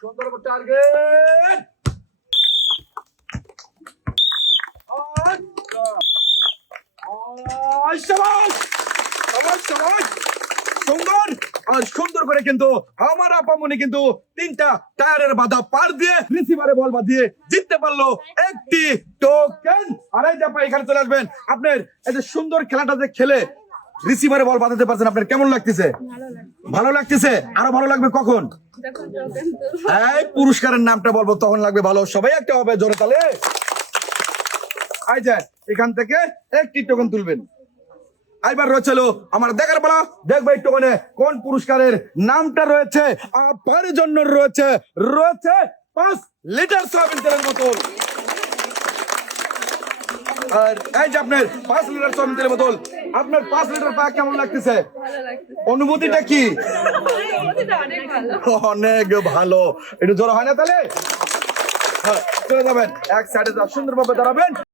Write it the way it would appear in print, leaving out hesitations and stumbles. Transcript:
সুন্দর টার্গেট। সুন্দর আর সুন্দর করে কিন্তু আমার আপামনি কিন্তু তিনটা টায়ারের বাধা পার দিয়ে রিসিভারে বল বাঁধিয়ে জিততে পারলো একটি টোকেন। আর এই যে আপা এখানে চলে আসবেন, আপনার এই যে সুন্দর খেলাটা যে খেলে রিসিভারে বল বাঁধাতে পারছেন, আপনার কেমন লাগতেছে? ভালো লাগতেছে। আরো ভালো লাগবে কখন? এই পুরস্কারের নামটা বলবো তখন লাগবে ভালো। সবাই একটা হবে জোরে তালে। এই যে এখান থেকে একটি টোকেন তুলবেন। এইবার রয়েছে আমার দেখার পালা। দেখবো এই টোকেনে কোন পুরস্কারের নামটা রয়েছে। আপনার জন্য রয়েছে 5 লিটার সয়াবিন তেলের বোতল। আর এই যে আপনার 5 লিটার সয়াবিন তেলের বোতল। আপনার 5 লিটার পা কেমন লাগতেছে? অনুভূতিটা কি? অনেক ভালো। একটু জোর হয় না তাহলে? হ্যাঁ, চলে যাবেন এক সাইডে, সুন্দরভাবে দাঁড়াবেন।